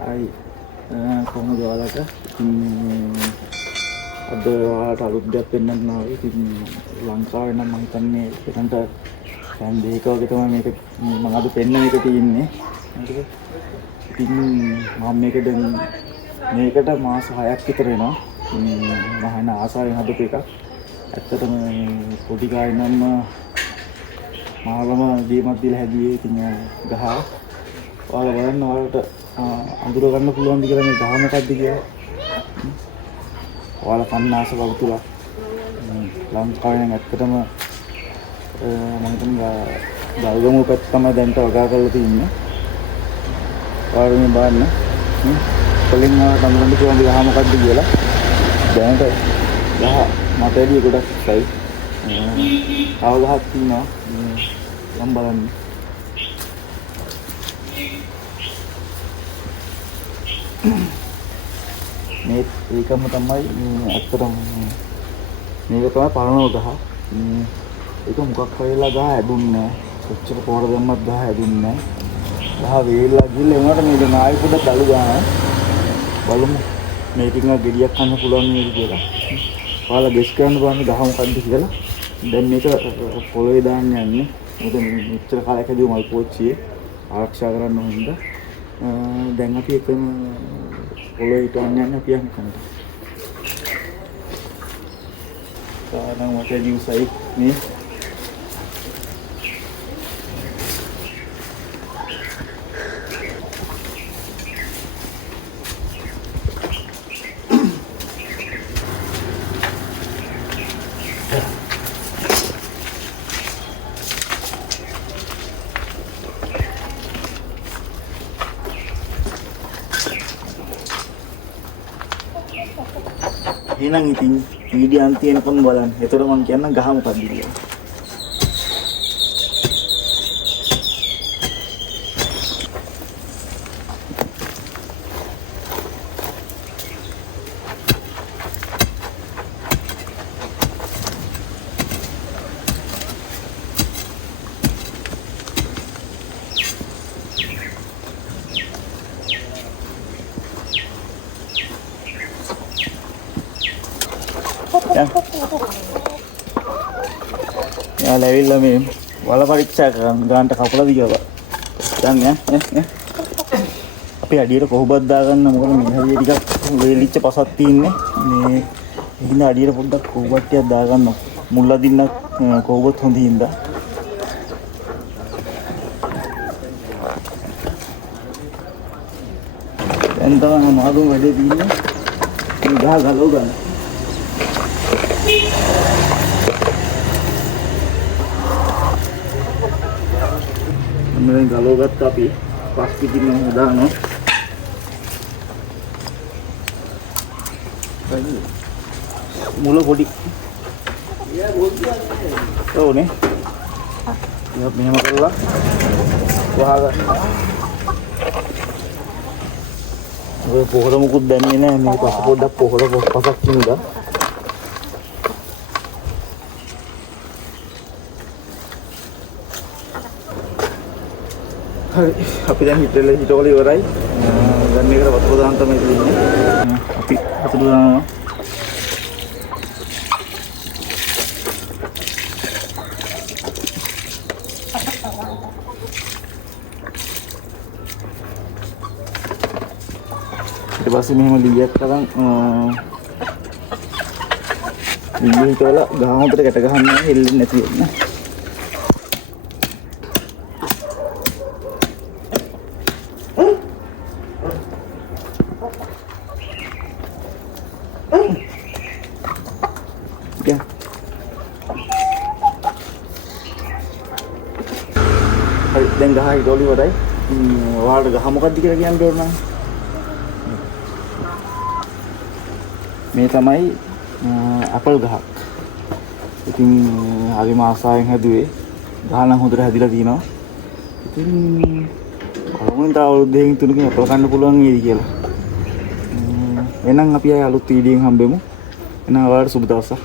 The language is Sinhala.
Hai, කොහොමද ඔයාලට? අද ඔයාලට අලුත් දෙයක් පෙන්නන්න ආවේ. ඉතින් ලංකාවේ නම් මම හිතන්නේ එතනට දැන් දෙයක වගේ තමයි මේක මම අද පෙන්න මේක තියෙන්නේ. හරිද? ඉතින් මම මේකට මාස 6ක් විතර වෙනවා. මම හන ආසාවෙන් හදපු එකක්. ඇත්තටම පොඩි ගායි නම් මාළම ගේමක් දීලා හැදුවේ. ඉතින් ගහ ඔයාලා බලන්න ඔයාලට අඳුර ගන්න පුළුවන්ද කියලා මේ ගහ මොකක්ද කියලා. ඔයාලා කන්නාස වතුලා ලංකාවේ නම් ඇත්තටම මම හිතන්නේ ගල්ගමුව පැත්ත තමයි දැන්ට වගා කරලා තියෙන්නේ. ඔයාලා මේ බලන්න කලින් අඳුරන්න පුළුවන් ගහ මොකක්ද කියලා. දැනට ගහ මට එළිය ගොඩක් සයි. තව ගහක් තියෙනවා මම බලන්න. මේ ඒකම තමයි ඇත්තටම මේක තමයි පරණව ගහ. ඒක මොකක් වෙලා ගහ හැදුන්නේ නැහැ. කොච්චර පොර දැම්මත් ගහ හැදුන්නේ නැහැ. ගහ වේලා ගිහලා එනකොට මේ දැන් ආයෙ පොඩ්ඩක් දළු ගන්න. බලමු මේකෙන් ගෙඩියක් ගන්න පුළුවන් නේද කියලා. ඔයාලා ගෙස් කරන්න බලන්න ගහ මොකද්ද කියලා. දැන් මේක පොළවේ දාන්න යන්නේ. මොකද මෙච්චර කාලයක් හැදුව මල් පෝච්චියේ ආරක්ෂා කරන්න ඕනින්ද. දැන් අපි එකම පොළොවේ හිටවන්න යන්නේ අපි යන්නේ කනට. සානම් මොකද ජීවසයි මේ එහෙනම් ඉතින් වීඩියෝ අන්තිම වෙනකම් බලන්න. එතකොට මම කියන්නම් ගහ මොකක්ද කියලා. Ya level lah mem, wala pariksa ගාන්ට කපලා දිගවා. දැන් ඈ අපි අඩියට කොහොබක් දාගන්න මොකද මේ හරිය ටිකක් වේලිච්ච පසක් තියෙන්නේ. මේ ඉන්න අඩියට පොඩ්ඩක් කොහොබක් ටිකක් දාගන්න. මුල් අදින්න කොහොබත් හොඳින්ද. දැන් තමයි මාළුම් වැඩේ තියෙන්නේ. මේ ගහ ගලව ගන්න. මෙන්න ගලවගත්ත අපි පස් පිටින් හදානවා. මුල පොඩි. ඕනේ. ඒක මෙහෙම කරලා වහගන්න. ඔය පොහොර මුකුත් දැම්මේ නැහැ. මේ පස පොඩ්ඩක් පොහොර පසක් කින්දා. හරි අපි දැන් හිටවල ඉවරයි. දැන් මේකට වතුර දාන්න තමයි තියෙන්නේ. අපි වතුර දානවා. ඊට පස්සේ මෙහෙම ලීයක් තරම් ලීය හිටවල ගහ හොඳට ගැට ගහන්න හෙල්ලෙන්නේ නැති වෙන්න. දැන් ගහ ඉතෝලි වරයි. ඔයාලට ගහ මොකක්ද කියලා කියන්න ඕන නම් මේ තමයි අපල් ගහක්. ඉතින් හරිම ආසාවෙන් හැදුවේ. ගහ නම් හොඳට හැදිලා තිනවා. ඉතින් කොහොමද අවුරුද්දකින් තුනකින් අපල් කන්න පුළුවන් නේද කියලා. එහෙනම් අපි ආය අලුත් වීඩියෝකින් හම්බෙමු. එහෙනම් ඔයාලට සුබ දවසක්.